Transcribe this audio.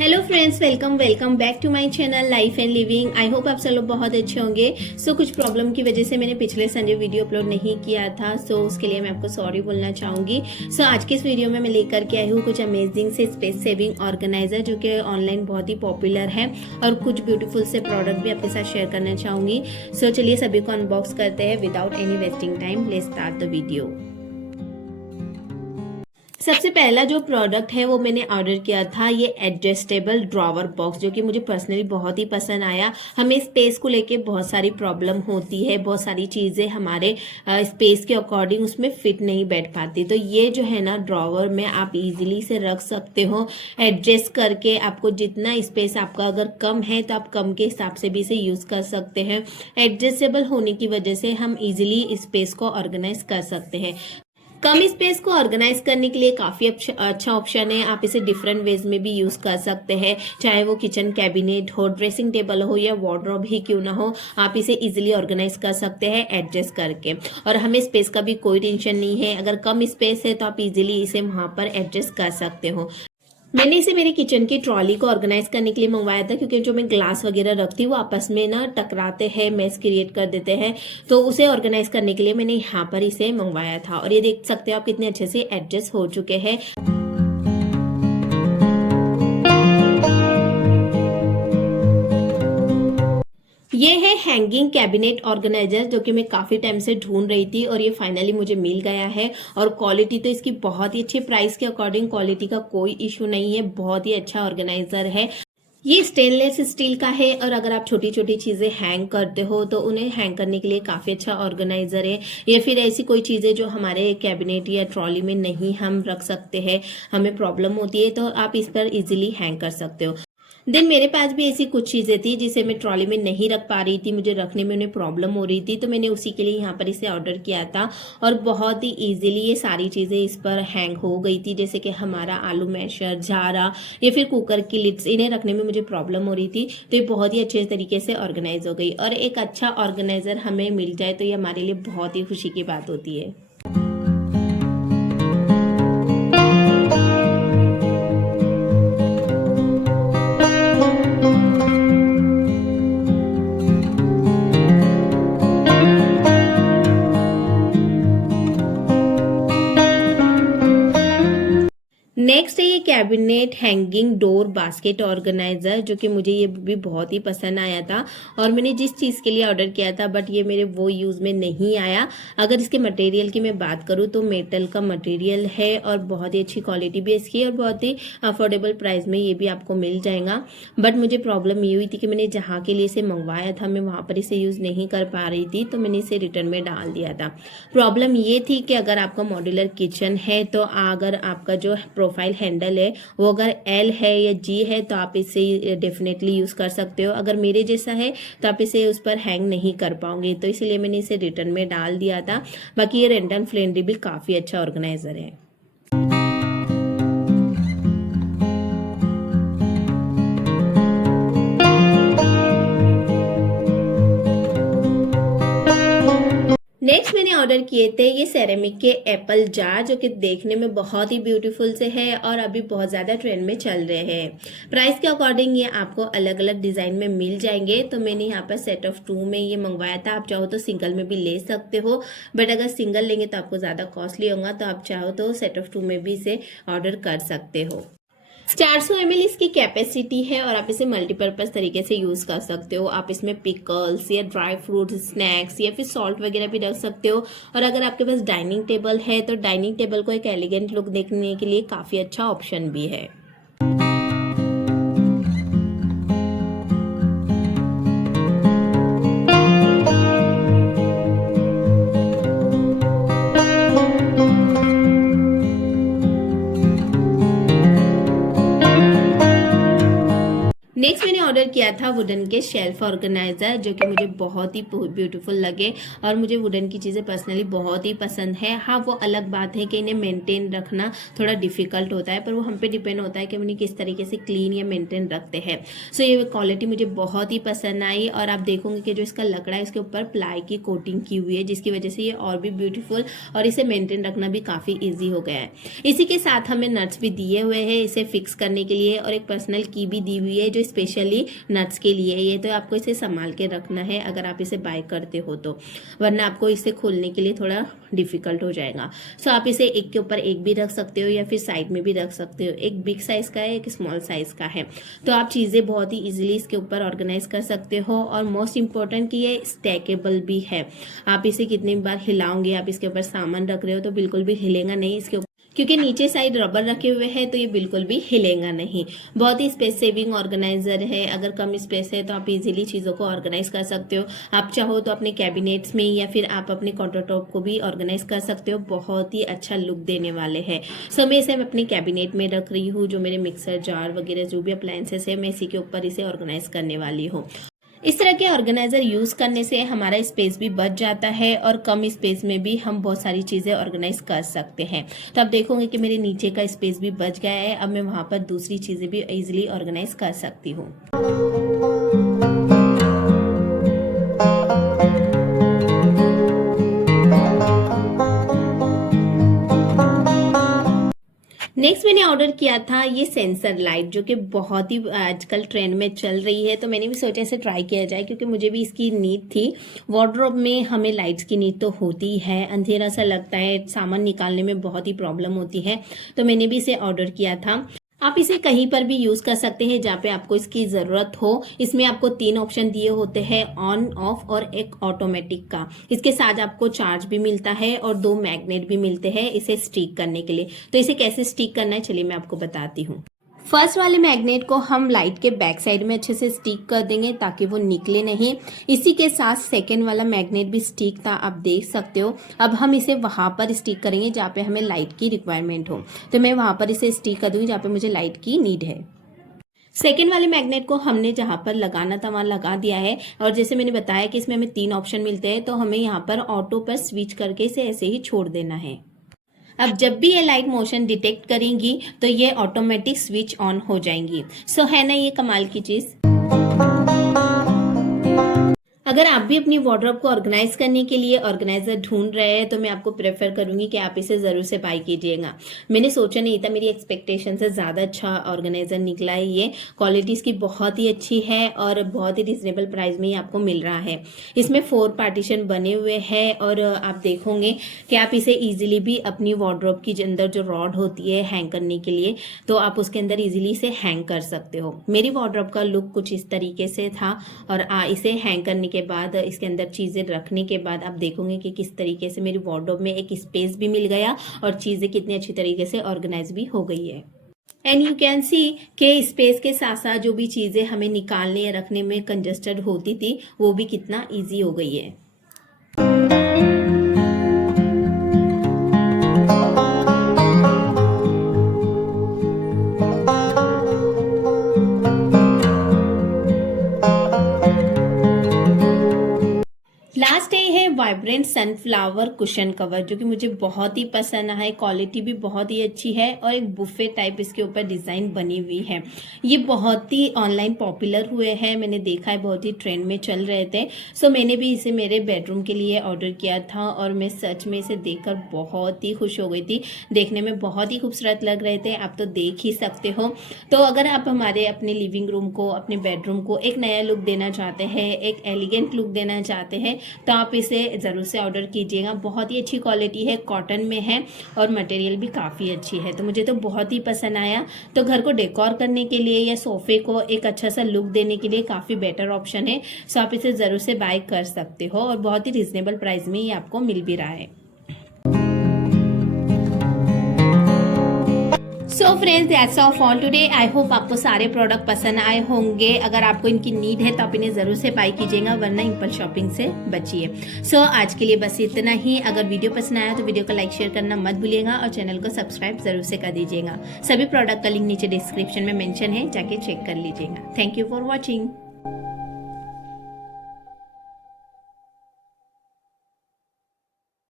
Hello friends, welcome welcome back to my channel life and living. I hope आप सब लोग बहुत अच्छे होंगे। कुछ प्रॉब्लम की वजह से मैंने पिछले संडे वीडियो अपलोड नहीं किया था। उसके लिए मैं आपको सॉरी बोलना चाहूंगी। आज के इस वीडियो में मैं लेकर के आई हूँ कुछ अमेजिंग से स्पेस सेविंग ऑर्गेनाइजर जो कि ऑनलाइन बहुत ही पॉपुलर है, और कुछ ब्यूटीफुल से प्रोडक्ट भी आपके साथ शेयर करना चाहूंगी। चलिए सभी को अनबॉक्स करते हैं without any wasting time. Let's start the video. सबसे पहला जो प्रोडक्ट है वो मैंने ऑर्डर किया था, ये एडजस्टेबल ड्रॉवर बॉक्स, जो कि मुझे पर्सनली बहुत ही पसंद आया। हमें स्पेस को लेके बहुत सारी प्रॉब्लम होती है, बहुत सारी चीज़ें हमारे स्पेस के अकॉर्डिंग उसमें फिट नहीं बैठ पाती। तो ये जो है ना, ड्रॉवर में आप इजीली से रख सकते हो एडजस्ट करके। आपको जितना स्पेस आपका अगर कम है तो आप कम के हिसाब से भी इसे यूज़ कर सकते हैं। एडजस्टेबल होने की वजह से हम इजीली स्पेस को ऑर्गेनाइज कर सकते हैं। कम स्पेस को ऑर्गेनाइज करने के लिए काफ़ी अच्छा ऑप्शन है। आप इसे डिफरेंट वेज में भी यूज़ कर सकते हैं, चाहे वो किचन कैबिनेट हो, ड्रेसिंग टेबल हो या वार्डरोब ही क्यों ना हो। आप इसे इजीली ऑर्गेनाइज कर सकते हैं एडजस्ट करके, और हमें स्पेस का भी कोई टेंशन नहीं है। अगर कम स्पेस है तो आप इजीली इसे वहाँ पर एडजस्ट कर सकते हो। मैंने इसे मेरे किचन की ट्रॉली को ऑर्गेनाइज करने के लिए मंगवाया था, क्योंकि जो मैं ग्लास वगैरह रखती हूँ वो आपस में ना टकराते हैं, मेस क्रिएट कर देते हैं। तो उसे ऑर्गेनाइज करने के लिए मैंने यहाँ पर इसे मंगवाया था, और ये देख सकते हो आप कितने अच्छे से एडजस्ट हो चुके हैं। ये है हैंगिंग कैबिनेट ऑर्गेनाइजर, जो कि मैं काफ़ी टाइम से ढूंढ रही थी, और ये फाइनली मुझे मिल गया है। और क्वालिटी तो इसकी बहुत ही अच्छी, प्राइस के अकॉर्डिंग क्वालिटी का कोई इशू नहीं है। बहुत ही अच्छा ऑर्गेनाइजर है। ये स्टेनलेस स्टील का है, और अगर आप छोटी छोटी चीज़ें हैंग करते हो तो उन्हें हैंग करने के लिए काफ़ी अच्छा ऑर्गेनाइजर है। या फिर ऐसी कोई चीज़ें जो हमारे कैबिनेट या ट्रॉली में नहीं हम रख सकते हैं, हमें प्रॉब्लम होती है, तो आप इस पर इजीली हैंग कर सकते हो। देन मेरे पास भी ऐसी कुछ चीज़ें थी जिसे मैं ट्रॉली में नहीं रख पा रही थी, मुझे रखने में उन्हें प्रॉब्लम हो रही थी, तो मैंने उसी के लिए यहाँ पर इसे ऑर्डर किया था। और बहुत ही इजीली ये सारी चीज़ें इस पर हैंग हो गई थी, जैसे कि हमारा आलू मैशर, झारा या फिर कुकर की लिड्स, इन्हें रखने में मुझे प्रॉब्लम हो रही थी। तो ये बहुत ही अच्छे तरीके से ऑर्गेनाइज हो गई, और एक अच्छा ऑर्गेनाइजर हमें मिल जाए तो ये हमारे लिए बहुत ही खुशी की बात होती है। नेक्स्ट है ये cabinet hanging door basket organiser, जो कि मुझे ये भी बहुत ही पसंद आया था, और मैंने जिस चीज़ के लिए ऑर्डर किया था, बट ये मेरे वो यूज़ में नहीं आया। अगर इसके मटेरियल की मैं बात करूँ तो मेटल का मटेरियल है, और बहुत ही अच्छी क्वालिटी भी है इसकी, और बहुत ही अफोर्डेबल प्राइस में ये भी आपको मिल जाएगा। बट मुझे प्रॉब्लम ये हुई थी कि मैंने जहाँ के लिए इसे मंगवाया था, मैं वहाँ पर इसे यूज़ नहीं कर पा रही थी, तो मैंने इसे रिटर्न में डाल दिया था। प्रॉब्लम ये थी कि अगर आपका मॉड्यूलर किचन है, तो अगर आपका जो प्रोफाइल हैंडल है वो अगर एल है या जी है तो आप इसे डेफिनेटली यूज़ कर सकते हो। अगर मेरे जैसा है तो आप इसे उस पर हैंग नहीं कर पाओगे, तो इसलिए मैंने इसे रिटर्न में डाल दिया था। बाकी ये रेंट एंड फ्रेंडली भी काफ़ी अच्छा ऑर्गेनाइजर है। नेक्स्ट मैंने ऑर्डर किए थे ये सेरेमिक के एप्पल जार, जो कि देखने में बहुत ही ब्यूटीफुल से है और अभी बहुत ज़्यादा ट्रेंड में चल रहे हैं। प्राइस के अकॉर्डिंग ये आपको अलग अलग डिज़ाइन में मिल जाएंगे, तो मैंने यहाँ पर सेट ऑफ 2 में ये मंगवाया था। आप चाहो तो सिंगल में भी ले सकते हो, बट अगर सिंगल लेंगे तो आपको ज़्यादा कॉस्टली होगा, तो आप चाहो तो सेट ऑफ 2 में भी इसे ऑर्डर कर सकते हो। 400 ml इसकी कैपेसिटी है, और आप इसे मल्टीपर्पज़ तरीके से यूज़ कर सकते हो। आप इसमें पिकल्स या ड्राई फ्रूट्स, स्नैक्स या फिर सॉल्ट वगैरह भी रख सकते हो। और अगर आपके पास डाइनिंग टेबल है तो डाइनिंग टेबल को एक एलिगेंट लुक देने के लिए काफ़ी अच्छा ऑप्शन भी है। नेक्स्ट मैंने ऑर्डर किया था वुडन के शेल्फ ऑर्गेनाइजर, जो कि मुझे बहुत ही ब्यूटीफुल लगे और मुझे वुडन की चीज़ें पर्सनली बहुत ही पसंद है। हाँ, वो अलग बात है कि इन्हें मेंटेन रखना थोड़ा डिफिकल्ट होता है, पर वो हम पे डिपेंड होता है कि हम इन्हें किस तरीके से क्लीन या मेंटेन रखते हैं। सो ये क्वालिटी मुझे बहुत ही पसंद आई और आप देखोगे कि जो इसका लकड़ा है इसके ऊपर प्लाई की कोटिंग की हुई है, जिसकी वजह से ये और भी ब्यूटीफुल और इसे मेंटेन रखना भी काफ़ी ईजी हो गया है। इसी के साथ हमें नट्स भी दिए हुए हैं इसे फिक्स करने के लिए और एक पर्सनल की भी दी हुई है जो स्पेशली नट्स के लिए। ये तो आपको इसे संभाल के रखना है अगर आप इसे बाय करते हो तो, वरना आपको इसे खोलने के लिए थोड़ा डिफिकल्ट हो जाएगा। सो आप इसे एक के ऊपर एक भी रख सकते हो या फिर साइड में भी रख सकते हो। एक बिग साइज का है, एक स्मॉल साइज का है, तो आप चीज़ें बहुत ही इजीली इसके ऊपर ऑर्गेनाइज कर सकते हो। और मोस्ट इम्पोर्टेंट कि ये स्टैकेबल भी है। आप इसे कितनी बार हिलाओगे, आप इसके ऊपर सामान रख रहे हो तो बिल्कुल भी हिलेगा नहीं इसके ऊपर, क्योंकि नीचे साइड रबर रखे हुए हैं तो ये बिल्कुल भी हिलेगा नहीं। बहुत ही स्पेस सेविंग ऑर्गेनाइजर है। अगर कम स्पेस है तो आप इजीली चीज़ों को ऑर्गेनाइज कर सकते हो। आप चाहो तो अपने कैबिनेट्स में या फिर आप अपने काउंटर टॉप को भी ऑर्गेनाइज कर सकते हो। बहुत ही अच्छा लुक देने वाले हैं। सो मैं इसे अपने कैबिनेट में रख रही हूँ। जो मेरे मिक्सर जार वगैरह जो भी अप्लायंसेस है मैं इसी के ऊपर इसे ऑर्गेनाइज करने वाली हूँ। इस तरह के ऑर्गेनाइजर यूज करने से हमारा स्पेस भी बच जाता है और कम स्पेस में भी हम बहुत सारी चीजें ऑर्गेनाइज कर सकते हैं। तो आप देखोगे कि मेरे नीचे का स्पेस भी बच गया है। अब मैं वहां पर दूसरी चीजें भी इजीली ऑर्गेनाइज कर सकती हूँ। नेक्स्ट मैंने ऑर्डर किया था ये सेंसर लाइट, जो कि बहुत ही आजकल ट्रेंड में चल रही है। तो मैंने भी सोचा इसे ट्राई किया जाए, क्योंकि मुझे भी इसकी नीड थी। वार्डरोब में हमें लाइट्स की नीड तो होती है, अंधेरा सा लगता है, सामान निकालने में बहुत ही प्रॉब्लम होती है। तो मैंने भी इसे ऑर्डर किया था। आप इसे कहीं पर भी यूज कर सकते हैं जहाँ पे आपको इसकी जरूरत हो। इसमें आपको 3 ऑप्शन दिए होते हैं, ऑन, ऑफ और एक ऑटोमेटिक का। इसके साथ आपको चार्ज भी मिलता है और 2 मैग्नेट भी मिलते हैं इसे स्टिक करने के लिए। तो इसे कैसे स्टिक करना है चलिए मैं आपको बताती हूँ। फर्स्ट वाले मैग्नेट को हम लाइट के बैक साइड में अच्छे से स्टिक कर देंगे ताकि वो निकले नहीं। इसी के साथ सेकेंड वाला मैग्नेट भी स्टिक था, आप देख सकते हो। अब हम इसे वहां पर स्टिक करेंगे जहाँ पे हमें लाइट की रिक्वायरमेंट हो। तो मैं वहां पर इसे स्टिक कर दूंगी जहाँ पे मुझे लाइट की नीड है। सेकेंड वाले मैग्नेट को हमने जहाँ पर लगाना था वहां लगा दिया है। और जैसे मैंने बताया कि इसमें हमें 3 ऑप्शन मिलते हैं, तो हमें यहाँ पर ऑटो पर स्विच करके इसे ऐसे ही छोड़ देना है। अब जब भी ये लाइट मोशन डिटेक्ट करेंगी तो ये ऑटोमेटिक स्विच ऑन हो जाएंगी। सो है ना ये कमाल की चीज। अगर आप भी अपनी वार्डरोब को ऑर्गेनाइज करने के लिए ऑर्गेनाइजर ढूंढ रहे हैं तो मैं आपको प्रेफर करूंगी कि आप इसे जरूर से बाय कीजिएगा। मैंने सोचा नहीं था, मेरी एक्सपेक्टेशन से ज़्यादा अच्छा ऑर्गेनाइजर निकला है ये। क्वालिटी इसकी बहुत ही अच्छी है और बहुत ही रिजनेबल प्राइस में ही आपको मिल रहा है। इसमें 4 पार्टीशन बने हुए हैं और आप देखोगे कि आप इसे ईजिली भी अपनी वार्डरोब की अंदर जो रॉड होती है हैंग करने के लिए, तो आप उसके अंदर ईजिली इसे हैंग कर सकते हो। मेरी वार्डरोब का लुक कुछ इस तरीके से था और इसे हैंग करने के बाद इसके अंदर चीजें रखने के बाद आप देखोगे कि किस तरीके से मेरी वार्डरोब में एक स्पेस भी मिल गया और चीजें कितनी अच्छी तरीके से ऑर्गेनाइज भी हो गई है। एंड यू कैन सी के स्पेस के साथ साथ जो भी चीजें हमें निकालने या रखने में कंजस्टेड होती थी वो भी कितना ईजी हो गई है। लास्ट ये है वाइब्रेंट सनफ्लावर कुशन कवर, जो कि मुझे बहुत ही पसंद आया। क्वालिटी भी बहुत ही अच्छी है और एक बुफे टाइप इसके ऊपर डिजाइन बनी हुई है। ये बहुत ही ऑनलाइन पॉपुलर हुए हैं, मैंने देखा है, बहुत ही ट्रेंड में चल रहे थे। सो मैंने भी इसे मेरे बेडरूम के लिए ऑर्डर किया था और मैं सच में इसे देखकर बहुत ही खुश हो गई थी। देखने में बहुत ही खूबसूरत लग रहे थे, आप तो देख ही सकते हो। तो अगर आप हमारे अपने लिविंग रूम को, अपने बेडरूम को एक नया लुक देना चाहते हैं, एक एलिगेंट लुक देना चाहते हैं, तो आप इसे ज़रूर से ऑर्डर कीजिएगा। बहुत ही अच्छी क्वालिटी है, कॉटन में है और मटेरियल भी काफ़ी अच्छी है। तो मुझे तो बहुत ही पसंद आया। तो घर को डेकोर करने के लिए या सोफे को एक अच्छा सा लुक देने के लिए काफ़ी बेटर ऑप्शन है। सो आप इसे ज़रूर से बाय कर सकते हो और बहुत ही रिजनेबल प्राइस में ये आपको मिल भी रहा है। So so friends that's all for today. I hope आपको सारे प्रोडक्ट पसंद आए होंगे। अगर आपको इनकी नीड है तो आप इन्हें ज़रूर से बाई कीजिएगा, वरना इम्पल्स शॉपिंग से बचिए। सो आज के लिए बस इतना ही। अगर वीडियो पसंद आया तो वीडियो को लाइक शेयर करना मत भूलिएगा और चैनल को सब्सक्राइब ज़रूर से कर दीजिएगा। सभी प्रोडक्ट का लिंक नीचे डिस्क्रिप्शन में मेंशन है, जाके चेक कर लीजिएगा। Thank you for watching.